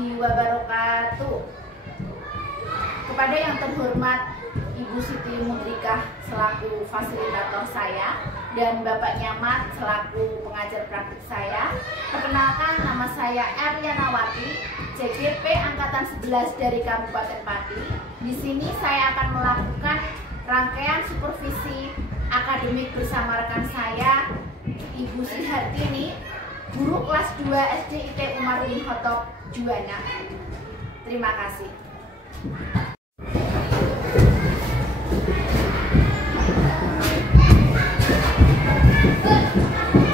warahmatullahi wabarakatuh. Kepada yang terhormat Ibu Siti Mudrikah selaku fasilitator saya dan Bapak Nyamat selaku pengajar praktik saya. Perkenalkan, nama saya Erlianawati, CGP Angkatan 11 dari Kabupaten Pati. Di sini saya akan melakukan rangkaian supervisi akademik bersama rekan saya, Ibu Sihartini, guru kelas 2 SD IT Umar bin Khattab Juwana. Terima kasih.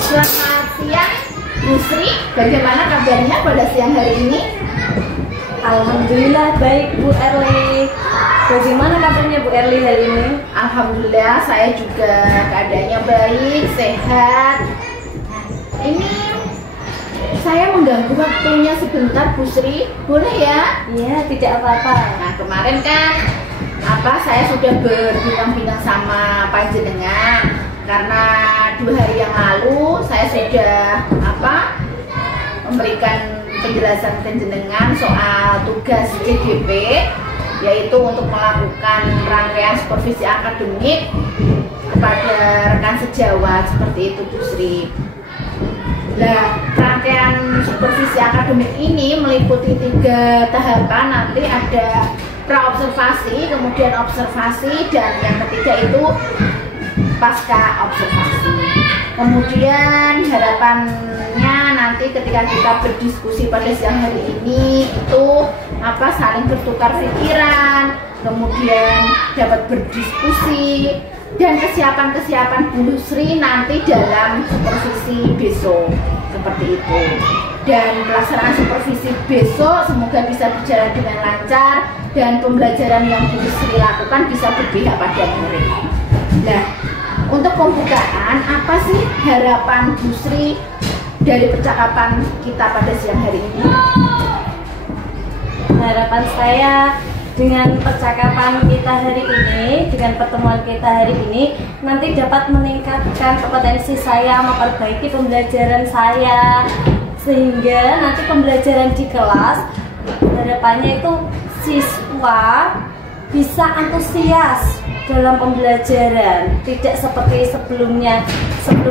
Selamat siang, Bu Sri. Bagaimana kabarnya pada siang hari ini? Alhamdulillah baik, Bu Erli. Bagaimana kabarnya Bu Erli hari ini? Alhamdulillah saya juga keadaannya baik, sehat. Ini saya mengganggu waktunya sebentar, Bu Sri. Boleh ya? Iya, tidak apa-apa. Nah, kemarin kan saya sudah berbincang-bincang sama panjenengan karena 2 hari yang lalu saya sudah memberikan penjelasan panjenengan soal tugas CGP, yaitu untuk melakukan rangkaian supervisi akademik kepada rekan sejawat seperti itu, Bu Sri. Nah, rangkaian supervisi akademik ini meliputi 3 tahapan. Nanti ada pra-observasi, kemudian observasi, dan yang ketiga itu pasca observasi. Kemudian harapannya nanti ketika kita berdiskusi pada siang hari ini itu saling bertukar pikiran, kemudian dapat berdiskusi, dan kesiapan Bu Sri nanti dalam supervisi besok seperti itu. Dan pelaksanaan supervisi besok semoga bisa berjalan dengan lancar dan pembelajaran yang Bu Sri lakukan bisa berpihak pada murid. Nah, untuk pembukaan, apa sih harapan Bu Sri dari percakapan kita pada siang hari ini? Harapan saya dengan percakapan kita hari ini, dengan pertemuan kita hari ini, nanti dapat meningkatkan kompetensi saya, memperbaiki pembelajaran saya, sehingga nanti pembelajaran di kelas harapannya itu siswa bisa antusias dalam pembelajaran, tidak seperti sebelum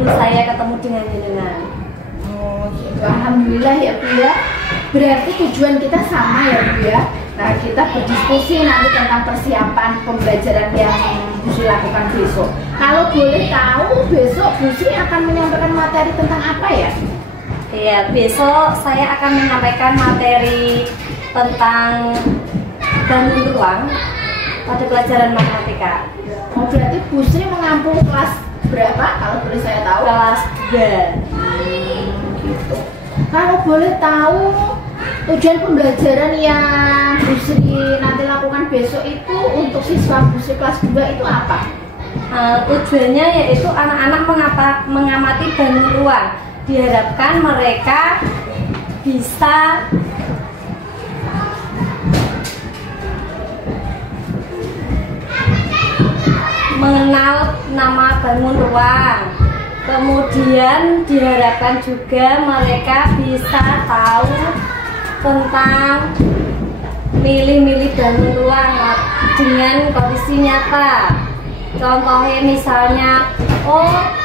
saya ketemu dengan jenengan. Oh, alhamdulillah ya Bu ya. Berarti tujuan kita sama ya Bu ya. Nah, kita berdiskusi nanti tentang persiapan pembelajaran yang Bu Sri lakukan besok. Kalau boleh tahu, besok Bu Sri akan menyampaikan materi tentang apa ya? Iya, besok saya akan menyampaikan materi tentang bangun ruang pada pelajaran matematika. Oh, berarti Bu Sri mengampu kelas berapa kalau boleh saya tahu? Kelas 3. Gitu. Kalau boleh tahu, tujuan pembelajaran yang Bu Sri nanti lakukan besok itu untuk siswa Bu Sri kelas 2 itu apa? Tujuannya yaitu anak-anak mengamati bangun ruang. Diharapkan mereka bisa mengenal nama bangun ruang. Kemudian diharapkan juga mereka bisa tahu tentang milih-milih bangun ruang dengan kondisi nyata. Contohnya misalnya,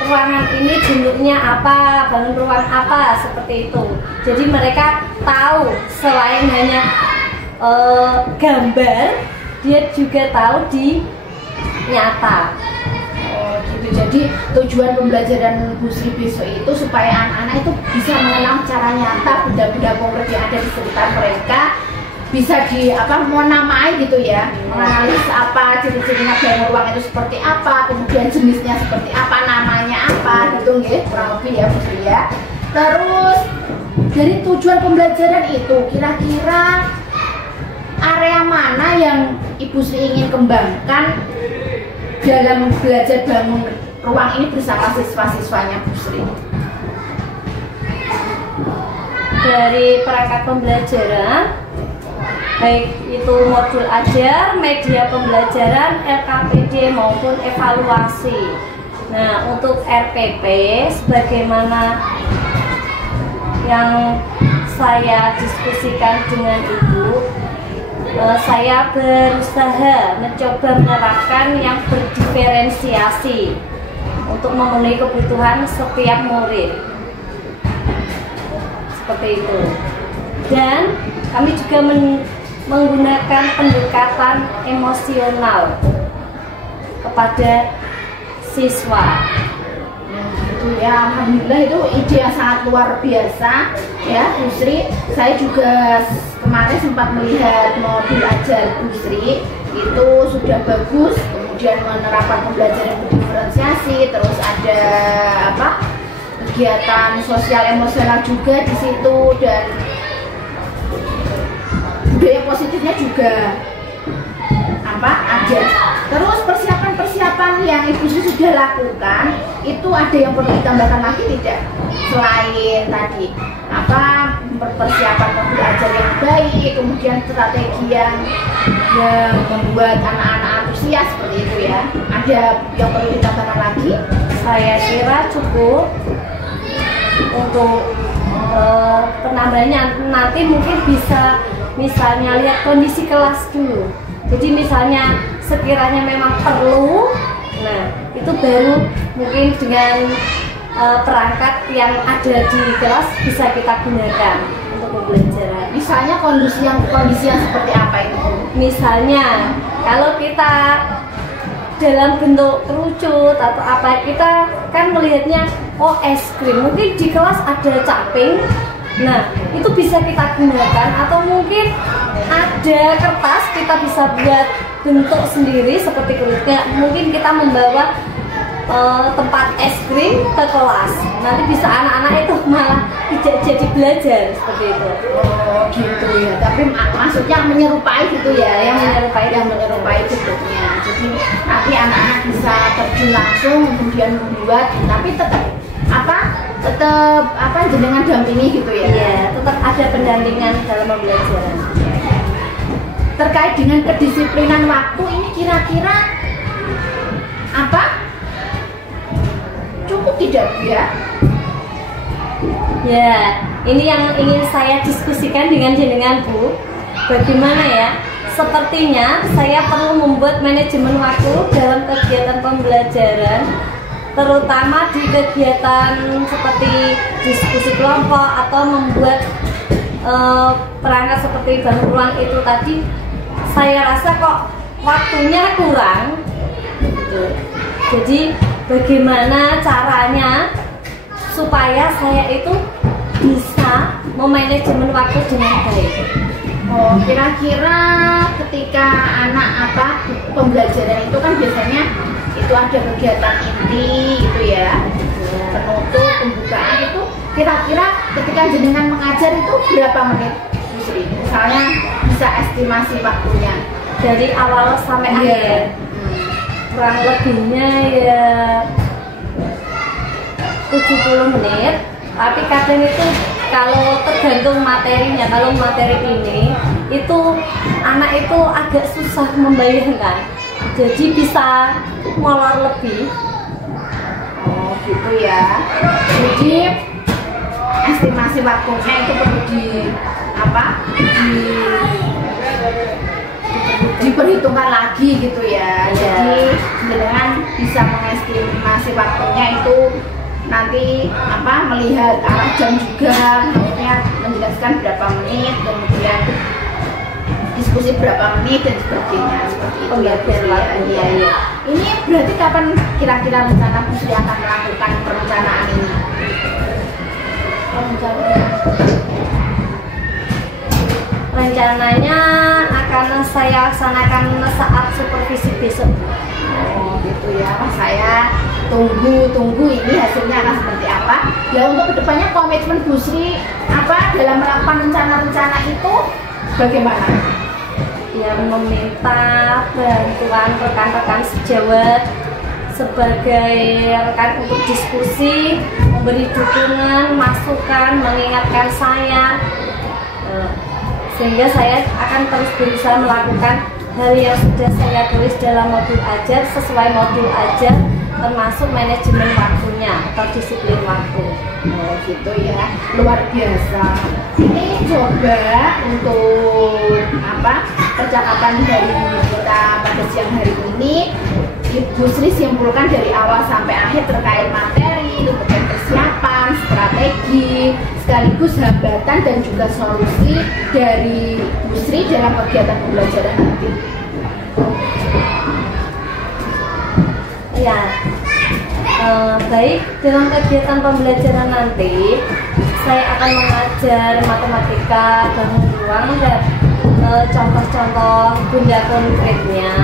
ruangan ini bentuknya apa, bangun ruang apa, seperti itu. Jadi mereka tahu selain hanya gambar, dia juga tahu di nyata. Oh gitu. Jadi tujuan pembelajaran Bu Sri besok itu supaya anak-anak itu bisa mengenal secara nyata benda-benda konkret yang ada di sekitar mereka, bisa menamai gitu ya, menganalisis apa ciri-cirinya bangun ruang itu seperti apa, kemudian jenisnya seperti apa, namanya apa gitu nggih, kurang lebih ya Bu Sri ya. Terus dari tujuan pembelajaran itu kira-kira area mana yang Ibu Sri ingin kembangkan dalam belajar bangun ruang ini bersama siswa-siswanya Bu Sri? Dari perangkat pembelajaran, baik itu modul ajar, media pembelajaran, LKPD maupun evaluasi. Nah, untuk RPP sebagaimana yang saya diskusikan dengan ibu, saya berusaha mencoba menerapkan yang berdiferensiasi untuk memenuhi kebutuhan setiap murid, seperti itu. Dan kami juga menggunakan pendekatan emosional kepada siswa. Ya, alhamdulillah itu ide yang sangat luar biasa ya, Bu Sri. Saya juga kemarin sempat melihat modul ajar Bu Sri, itu sudah bagus. Kemudian menerapkan pembelajaran berdiferensiasi, terus ada kegiatan sosial emosional juga di situ, dan budaya positifnya juga ada. Terus persiapan yang Ibu Sri sudah lakukan itu ada yang perlu ditambahkan lagi tidak? Selain tadi persiapan pembelajaran yang baik, kemudian strategi yang membuat anak-anak antusias seperti itu ya. Ada yang perlu ditambahkan lagi? Saya kira cukup. Untuk penambahannya nanti mungkin bisa misalnya lihat kondisi kelas dulu. Jadi misalnya sekiranya memang perlu, nah itu baru mungkin dengan perangkat yang ada di kelas bisa kita gunakan untuk pembelajaran. Misalnya kondisi yang seperti apa itu? Misalnya kalau kita dalam bentuk kerucut atau apa, kita kan melihatnya es krim, mungkin di kelas ada caping. Nah, itu bisa kita gunakan, atau mungkin ada kertas kita bisa buat bentuk sendiri seperti kerucut. Mungkin kita membawa tempat es krim ke kelas, nanti bisa anak-anak itu malah tidak jadi belajar seperti itu. Oh gitu ya, tapi maksudnya menyerupai gitu ya, yang menyerupai bentuknya. Jadi nanti anak-anak bisa terjun langsung kemudian membuat, tapi tetap jenengan dampingi gitu ya. Iya, tetap ada pendampingan dalam pembelajaran. Terkait dengan kedisiplinan waktu ini kira-kira cukup tidak ya? Ya, ini yang ingin saya diskusikan dengan jenengan Bu. Bagaimana ya? Sepertinya saya perlu membuat manajemen waktu dalam kegiatan pembelajaran, terutama di kegiatan seperti diskusi kelompok atau membuat perangkat seperti bangun ruang itu tadi. Saya rasa kok waktunya kurang gitu. Jadi bagaimana caranya supaya saya itu bisa memanajemen waktu dengan baik? Oh, kira-kira ketika anak pembelajaran itu kan biasanya itu ada kegiatan inti itu ya, penutup, pembukaan itu, kira-kira ketika jenengan mengajar itu berapa menit, Bu Sri? Misalnya bisa estimasi waktunya dari awal sampai akhir. Kurang lebihnya ya 70 menit, tapi kadang itu kalau tergantung materinya. Kalau materi ini itu anak itu agak susah membayangkan, jadi bisa molor lebih. Oh gitu ya. Jadi estimasi waktunya itu perlu diperhitungkan lagi gitu ya. Jadi dengan bisa mengestimasi waktunya itu nanti melihat arah jam juga, maksudnya menjelaskan berapa menit, kemudian diskusi berapa menit dan sebagainya, seperti itu ya. Ini berarti kapan kira-kira rencana Bu Sri akan melakukan perencanaan ini? Rencananya akan saya laksanakan saat supervisi besok. Oh gitu ya, saya tunggu ini hasilnya akan seperti apa ya. Untuk kedepannya komitmen Bu Sri dalam melakukan rencana-rencana itu bagaimana? Ya, meminta bantuan rekan-rekan sejawat sebagai rekan untuk diskusi, memberi dukungan, masukan, mengingatkan saya, sehingga saya akan terus berusaha melakukan hal yang sudah saya tulis dalam modul ajar sesuai modul ajar termasuk manajemen waktunya atau disiplin waktu. Oh gitu ya, luar biasa. Ini coba untuk percakapan dari kita pada siang hari ini, Ibu Sri simpulkan dari awal sampai akhir terkait materi, terkait persiapan, strategi, sekaligus hambatan dan juga solusi dari Bu Sri dalam kegiatan pembelajaran nanti. Ya, baik, dalam kegiatan pembelajaran nanti saya akan mengajar matematika bangun ruang dan contoh-contoh benda konkretnya.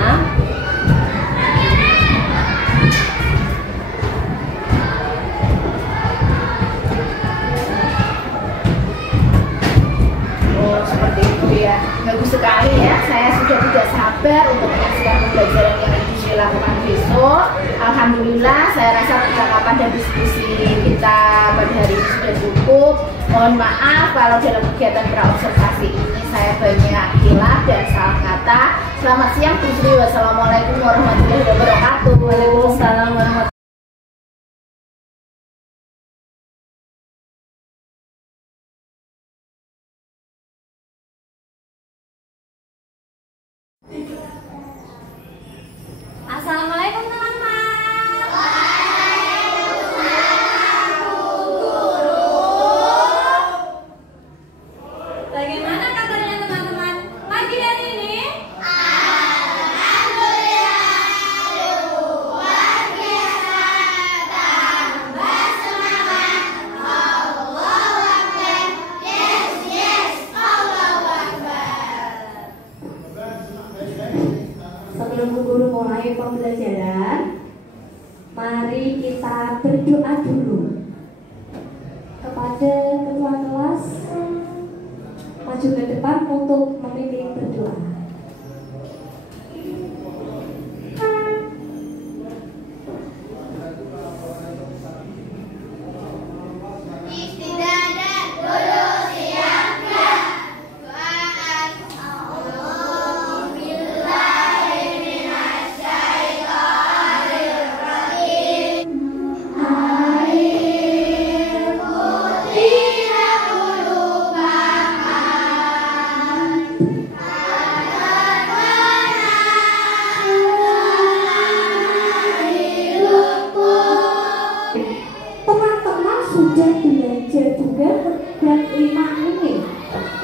Oh, seperti itu ya. Bagus sekali ya. Saya sudah tidak sabar untuk menyaksikan pembelajaran yang dilakukan besok. Alhamdulillah, saya rasa percakapan dan diskusi kita pada hari ini sudah cukup. Mohon maaf kalau dalam kegiatan praobservasi ini saya banyak hilaf dan salah kata. Selamat siang Bu Sri. Wassalamualaikum warahmatullahi wabarakatuh. Waalaikumsalam warahmatullahi. Assalamualaikum teman-teman. Bagaimana kabarnya teman-teman? Pagi hari ini? Sebelum guru mulai pembelajaran, mari kita berdoa dulu kepada ketua kelas. Maju ke depan untuk memimpin berdoa. Teman-teman sudah belajar juga bab 5 ini,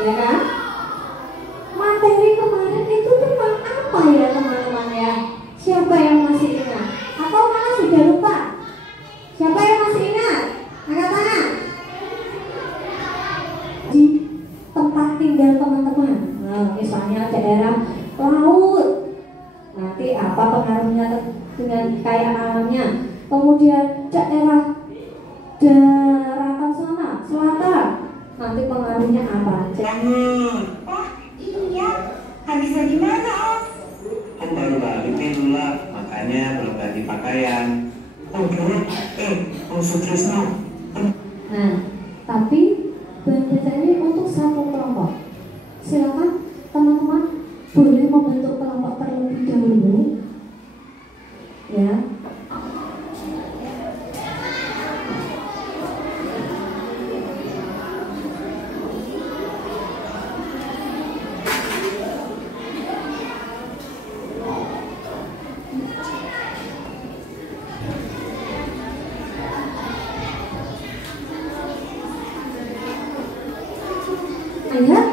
ya kan? Materi kemarin itu tentang apa ya teman-teman ya? Siapa yang masih ingat? Atau malah sudah lupa? Siapa yang masih ingat? Angkat tangan. Di tempat tinggal teman-teman, misalnya daerah laut, nanti apa pengaruhnya dengan kekayaan alamnya? Kemudian daerah daratan sana, selatan, nanti pengaruhnya apa? Oh iya, habisnya di mana Om? Om baru balik dulu, makanya belum ganti pakaian. Oh keren, Om Sutrisno. Nah, tapi bahan data ini untuk satu kelompok. Silakan teman-teman boleh membentuk kelompok terlebih dahulu, ya. Lihat,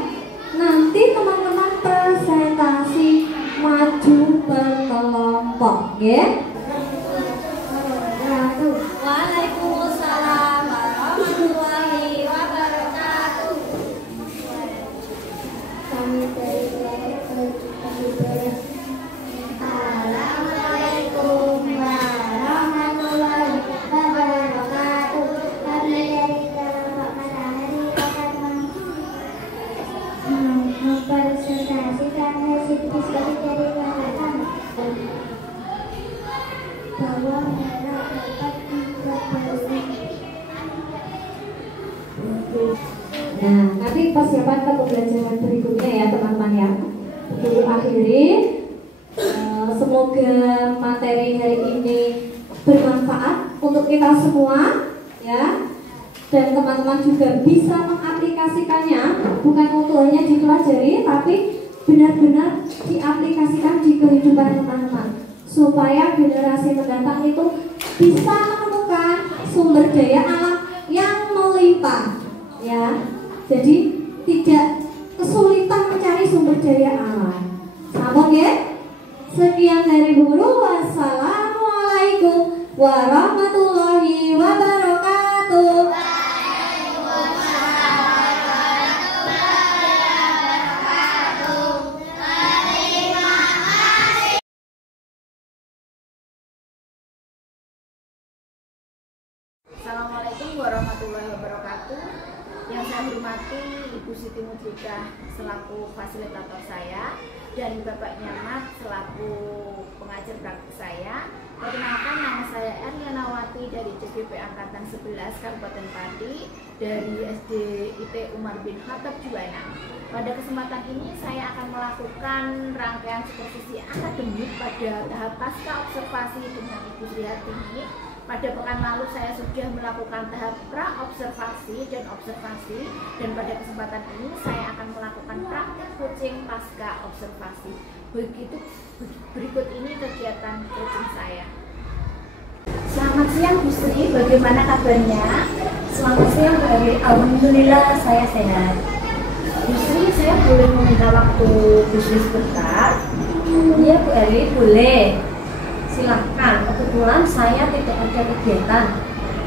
nanti teman-teman presentasi maju berkelompok, ya. Waalaikumsalam warahmatullahi wabarakatuh. Assalamualaikum warahmatullahi wabarakatuh. Kami dari kelompok matahari akan mempresentasikan hasil diskusi dari kegiatan bahwa merah dapat diperbaiki. Nah, nanti persiapan ke pembelajaran berikutnya ya teman-teman ya. Dulu akhiri. Semoga materi hari ini bermanfaat untuk kita semua ya, dan teman-teman juga bisa mengaplikasikannya, bukan untuk hanya dipelajari tapi benar-benar diaplikasikan di kehidupan teman-teman, supaya generasi mendatang itu bisa menemukan sumber daya alam yang melimpah ya. Jadi tidak kesulitan mencari sumber daya alam. Sampun ya? Sekian dari guru. Wassalamualaikum warahmatullahi wabarakatuh. Assalamualaikum warahmatullahi wabarakatuh. Yang saya hormati Ibu Siti Mudrika selaku fasilitator saya dan Bapak Nyamat selaku pengajar praktik saya. Perkenalkan, nama saya Erlianawati dari CGP Angkatan 11 Kabupaten Pati dari SD IT Umar bin Khattab Juwana. Pada kesempatan ini saya akan melakukan rangkaian supervisi akademik pada tahap pasca observasi dengan Ibu Sri Hartini. Pada pekan lalu saya sudah melakukan tahap pra-observasi dan observasi, dan pada kesempatan ini saya akan melakukan praktik coaching pasca observasi. Begitu berikut ini kegiatan coaching saya. Selamat siang Bu Sri, bagaimana kabarnya? Selamat siang Bu Eri, alhamdulillah saya sehat. Bu Sri, saya boleh meminta waktu Bu Sri sebentar? Iya Bu Eri, boleh. Silahkan, kebetulan saya tidak ada kegiatan.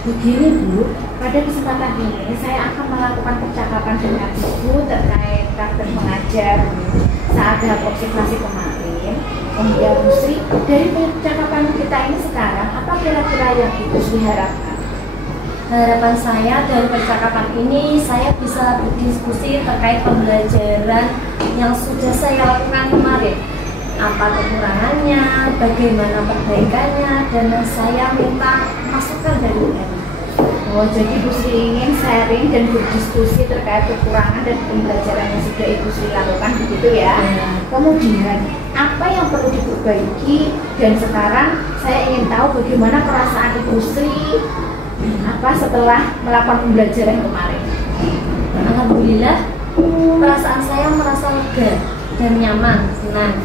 Begini Bu, pada kesempatan ini saya akan melakukan percakapan dengan Ibu terkait karakter mengajar saat tahap observasi kemarin. Kemudian Bu Sri, dari percakapan kita ini sekarang, apa kira-kira yang Ibu Sri harapkan? Harapan saya dari percakapan ini, saya bisa berdiskusi terkait pembelajaran yang sudah saya lakukan kemarin. Apa kekurangannya, bagaimana perbaikannya, dan saya minta masukan dari Bu Eri. Oh, jadi Bu Sri ingin sharing dan berdiskusi terkait kekurangan dan pembelajaran yang sudah Ibu Sri lakukan, begitu ya? Kemudian, apa yang perlu diperbaiki, dan sekarang saya ingin tahu bagaimana perasaan Ibu Sri setelah melakukan pembelajaran kemarin. Alhamdulillah, perasaan saya merasa lega dan nyaman, senang.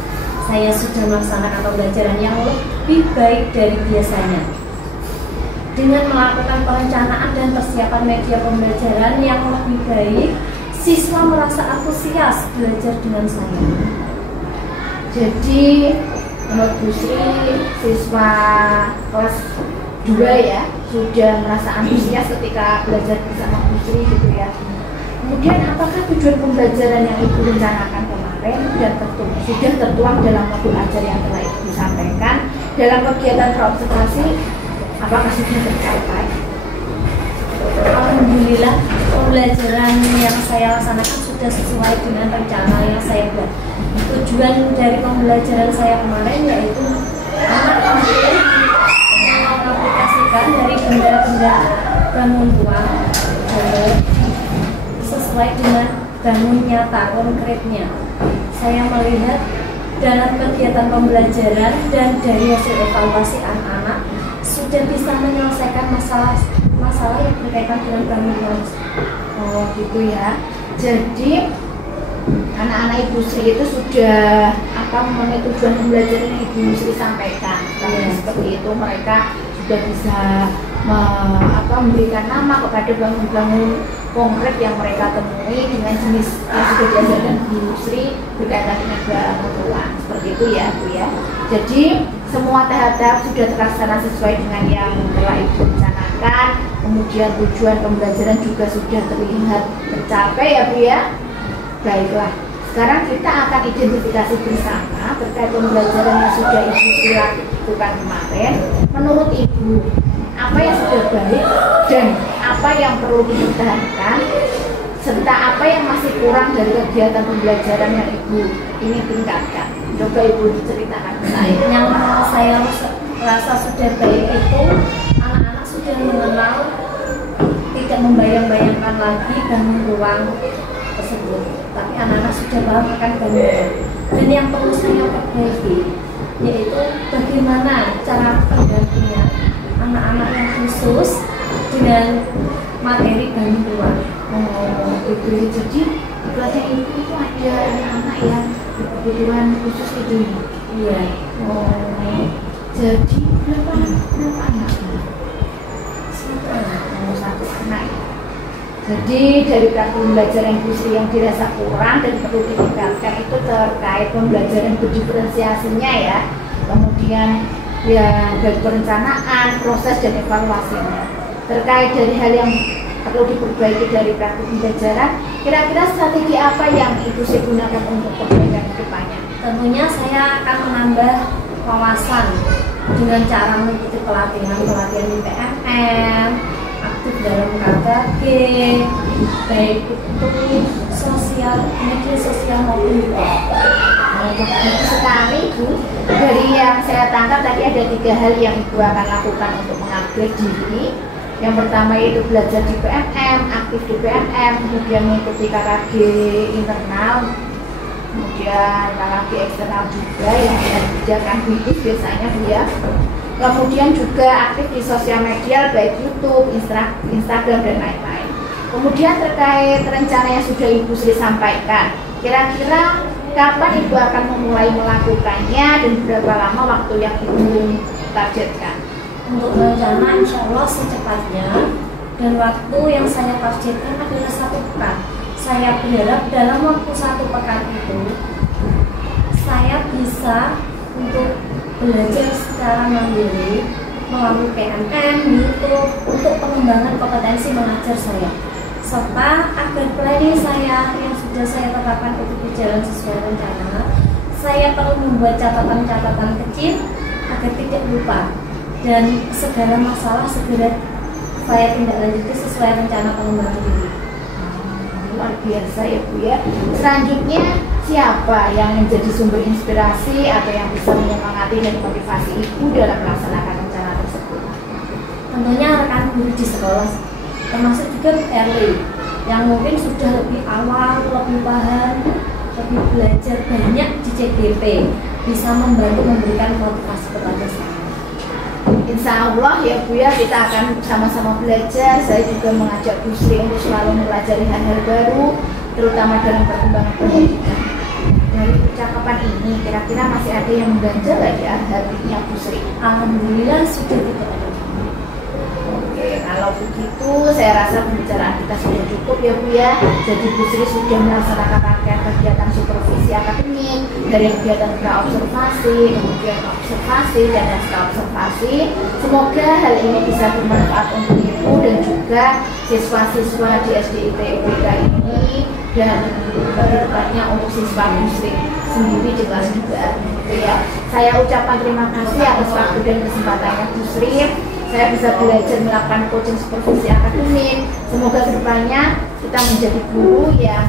Saya sudah melaksanakan pembelajaran yang lebih baik dari biasanya. Dengan melakukan perencanaan dan persiapan media pembelajaran yang lebih baik, siswa merasa antusias belajar dengan saya. Jadi, menurut Bu Sri, siswa kelas 2 ya, sudah merasa antusias ketika belajar bersama Bu Sri gitu ya. Kemudian, apakah tujuan pembelajaran yang Ibu rencanakan kemarin dan sudah tertuang dalam modul ajar yang telah Ibu sampaikan dalam kegiatan praobservasi, apakah sudah tercapai? Alhamdulillah, pembelajaran yang saya laksanakan sudah sesuai dengan rencana yang saya buat. Tujuan dari pembelajaran saya kemarin yaitu anak mampu mengaplikasikan dari benda-benda bangun ruang sesuai dengan bangun nyata konkretnya. Saya melihat dalam kegiatan pembelajaran dan dari hasil evaluasi anak-anak sudah bisa menyelesaikan masalah yang berkaitan dengan bangun ruang. Oh gitu ya. Jadi anak-anak Ibu Sri itu sudah memenuhi tujuan pembelajaran yang Ibu Sri sampaikan. Seperti itu mereka sudah bisa memberikan nama kepada bangun-bangun konkret yang mereka temui dengan jenis yang sudah diajarkan Bu Sri berkaitan dengan bangun ruang. Seperti itu ya Bu ya. Jadi semua tahap-tahap sudah terlaksana sesuai dengan yang telah Ibu rencanakan. Kemudian tujuan pembelajaran juga sudah terlihat tercapai ya Bu ya. Baiklah, sekarang kita akan identifikasi bersama terkait pembelajaran yang sudah Ibu Sri lakukan kemarin. Menurut Ibu, apa yang sudah baik dan apa yang perlu dipertahankan, serta apa yang masih kurang dari kegiatan pembelajaran yang Ibu ingin tingkatkan? Coba Ibu diceritakan ke saya. Yang saya rasa sudah baik itu anak-anak sudah mengenal, tidak membayang-bayangkan lagi bangun ruang tersebut, tapi anak-anak sudah paham akan bangun ruang. Dan yang perlu saya perbaiki yaitu bagaimana cara pendampingan khusus dengan materi bantuan. Oh, gitu. Jadi di kelasnya itu ada anak-anak yang berkebutuhan khusus itu. Iya. Oh, jadi berapa anak? Satu anak. Jadi dari kartu pembelajaran inklusi yang dirasa kurang dan perlu ditingkatkan itu terkait pembelajaran berdiferensiasinya ya. Kemudian ya dari perencanaan, proses dan evaluasinya. Terkait dari hal yang perlu diperbaiki dari praktik pembelajaran, kira-kira strategi apa yang Ibu saya gunakan untuk perbaikan ke depannya? Tentunya saya akan menambah wawasan dengan cara mengikuti pelatihan di PMM, aktif dalam KKG, baik itu media sosial maupun YouTube. Bagus sekali Bu. Dari yang saya tangkap tadi ada 3 hal yang Ibu akan lakukan untuk mengupgrade diri. Yang pertama itu belajar di PMM, aktif di PMM, kemudian mengikuti KKG internal, kemudian KKG eksternal juga yang ada kebijakan bisnis biasanya Bu ya. Kemudian juga aktif di sosial media baik YouTube, Instagram dan lain-lain. Kemudian terkait rencana yang sudah Ibu Sri sampaikan, kira-kira kapan Ibu akan memulai melakukannya dan berapa lama waktu yang Ibu targetkan? Untuk rencana insya Allah secepatnya, dan waktu yang saya targetkan adalah 1 pekan. Saya berharap dalam waktu 1 pekan itu saya bisa untuk belajar secara mandiri melalui PMM, YouTube untuk pengembangan kompetensi mengajar saya, serta agar planning saya yang sudah saya tetapkan untuk berjalan sesuai rencana, saya perlu membuat catatan-catatan kecil agar tidak lupa dan segala masalah segera saya tindak lanjuti sesuai rencana pengembangan diri. Luar biasa ya Bu ya. Selanjutnya siapa yang menjadi sumber inspirasi atau yang bisa menyemangati dan motivasi Ibu dalam melaksanakan rencana tersebut? Tentunya rekan guru di sekolah, termasuk juga RW yang mungkin sudah lebih awal, lebih paham, lebih belajar banyak di CDP, bisa membantu memberikan motivasi kepada saya. Insya Allah ya Bu ya, kita akan sama-sama belajar. Saya juga mengajak Bu Sri untuk selalu mempelajari hal-hal baru, terutama dalam perkembangan pendidikan. Dari percakapan ini, kira-kira masih ada yang mengganjal nggak ya hatinya Bu Sri? Alhamdulillah sudah tidak ada. Oke, kalau begitu saya rasa pembicaraan kita sudah cukup ya Bu ya. Jadi Bu Sri sudah melaksanakan rangkaian kegiatan supervisi akademik dari kegiatan praobservasi, kemudian observasi dan pasca observasi. Semoga hal ini bisa bermanfaat untuk Ibu dan juga siswa-siswa di SDIT UPK ini dan kedepannya untuk siswa Bu Sri sendiri jelas juga. Ya, saya ucapkan terima kasih atas waktu dan kesempatannya Bu Sri. Saya bisa belajar melakukan coaching supervisi akademik. Semoga kedepannya kita menjadi guru yang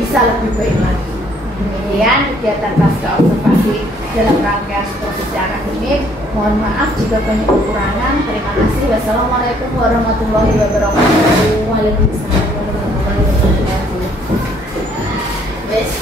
bisa lebih baik lagi. Demikian kegiatan pasca observasi dalam rangkaian supervisi akademik. Mohon maaf jika banyak kekurangan. Terima kasih. Wassalamualaikum warahmatullahi wabarakatuh. Waalaikumsalam warahmatullahi wabarakatuh. Wes,